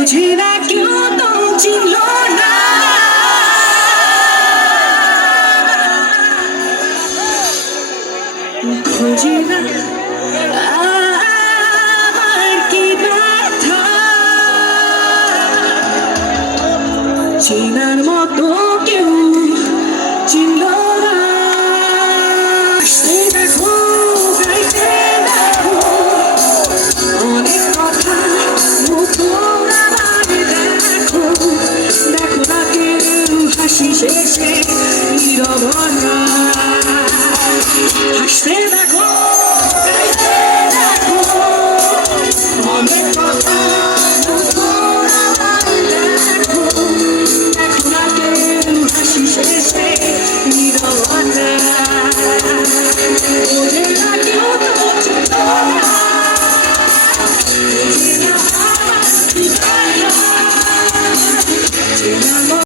বুঝি না কেউ তো ছিল না। খুঁজি না চেনার মতো কেউ শেষে নীরবতা হাসতে